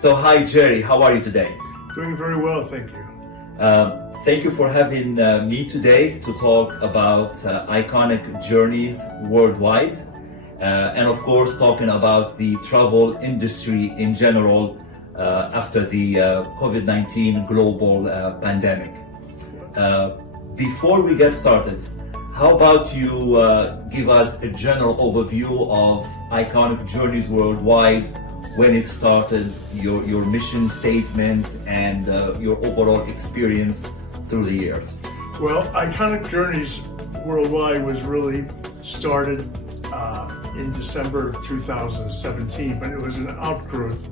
So hi Jerry, how are you today? Doing very well, thank you. Thank you for having me today to talk about iconic journeys worldwide, and of course talking about the travel industry in general after the COVID-19 global pandemic. Before we get started, how about you give us a general overview of iconic journeys worldwide, when it started, your mission statement, and your overall experience through the years? Well, Iconic Journeys Worldwide was really started in December of 2017, but it was an outgrowth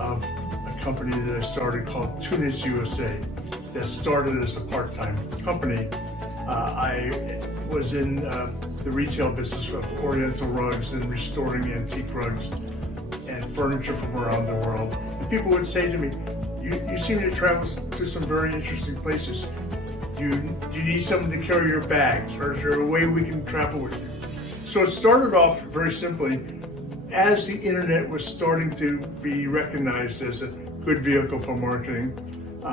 of a company that I started called Tunis USA that started as a part-time company. I was in the retail business of Oriental rugs and restoring antique rugs and furniture from around the world. And people would say to me, you seem to travel to some very interesting places. Do you need someone to carry your bags, or is there a way we can travel with you? So it started off very simply as the internet was starting to be recognized as a good vehicle for marketing,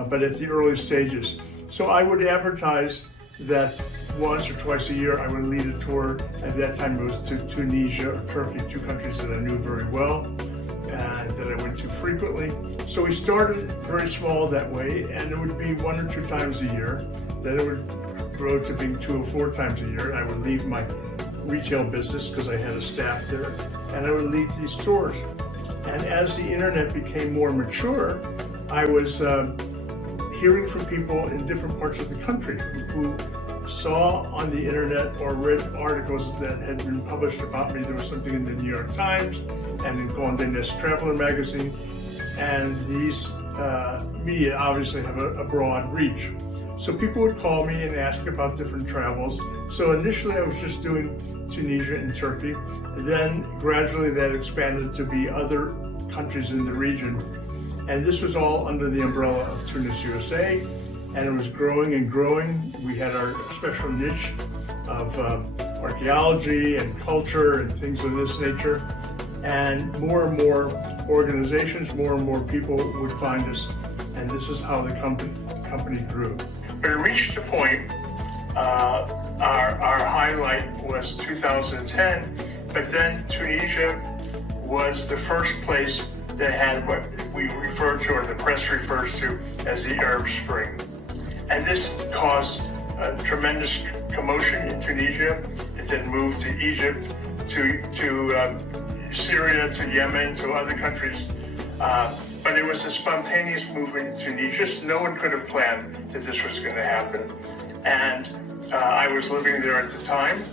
but at the early stages. So I would advertise that once or twice a year I would lead a tour. At that time it was to Tunisia or Turkey, two countries that I knew very well and that I went to frequently. So we started very small that way, and it would be 1 or 2 times a year. Then it would grow to being 2 or 4 times a year. I would leave my retail business because I had a staff there, and I would lead these tours. And as the internet became more mature, I was hearing from people in different parts of the country who saw on the internet or read articles that had been published about me. There was something in the New York Times and in Condé Nast Traveler magazine, and these media obviously have a broad reach. So people would call me and ask about different travels. So initially I was just doing Tunisia and Turkey, and then gradually that expanded to be other countries in the region. And this was all under the umbrella of Tunis USA, and it was growing and growing. We had our special niche of archaeology and culture and things of this nature. And more organizations, more and more people would find us, and this is how the company grew. But it reached a point, our highlight was 2010, but then Tunisia was the first place that had what we refer to, or the press refers to, as the Arab Spring. And this caused a tremendous commotion in Tunisia. It then moved to Egypt, to Syria, to Yemen, to other countries. But it was a spontaneous movement in Tunisia. No one could have planned that this was going to happen. And I was living there at the time.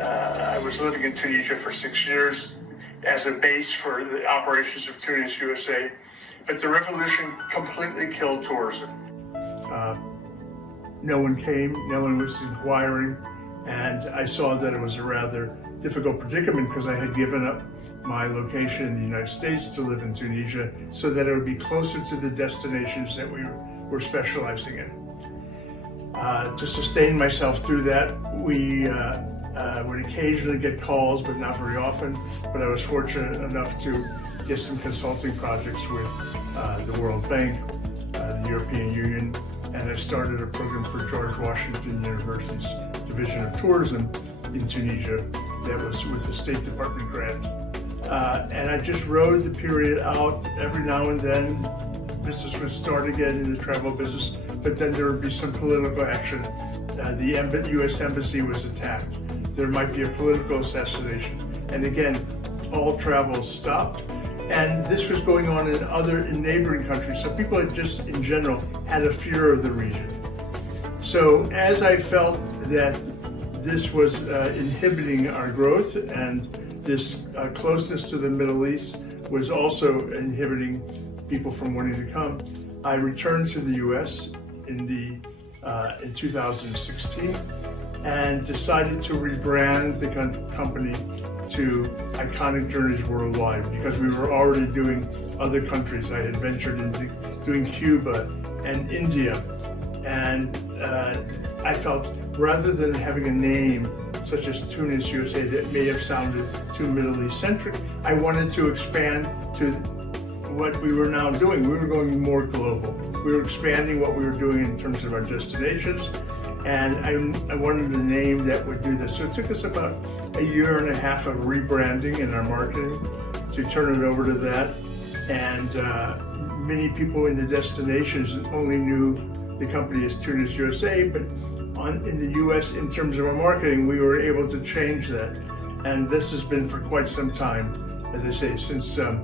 I was living in Tunisia for 6 years as a base for the operations of Tunis USA. But the revolution completely killed tourism. No one came, no one was inquiring, and I saw that it was a rather difficult predicament because I had given up my location in the United States to live in Tunisia so that it would be closer to the destinations that we were specializing in. To sustain myself through that, we would occasionally get calls, but not very often. But I was fortunate enough to get some consulting projects with the World Bank, the European Union, and I started a program for George Washington University's Division of Tourism in Tunisia that was with the State Department grant. And I just rode the period out. Every now and then business would start again in the travel business, but then there would be some political action. The U.S. Embassy was attacked. There might be a political assassination. And again, all travel stopped. And this was going on in neighboring countries. So people had just, in general, had a fear of the region. So as I felt that this was inhibiting our growth, and this closeness to the Middle East was also inhibiting people from wanting to come, I returned to the U.S. in 2016 and decided to rebrand the company to Iconic Journeys Worldwide because we were already doing other countries. I had ventured into doing Cuba and India, and I felt rather than having a name such as Tunis USA that may have sounded too Middle East centric, I wanted to expand to what we were now doing. We were going more global. We were expanding what we were doing in terms of our destinations, and I wanted a name that would do this. So it took us about a year and a half of rebranding in our marketing to turn it over to that. And many people in the destinations only knew the company as Tunis USA, but in the US, in terms of our marketing, we were able to change that. And this has been for quite some time. As I say, since the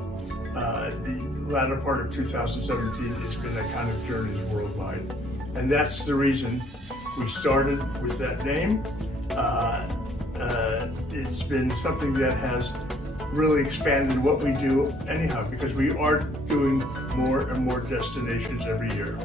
latter part of 2017, it's been Iconic Journeys Worldwide. And that's the reason we started with that name. It's been something that has really expanded what we do anyhow, because we are doing more and more destinations every year.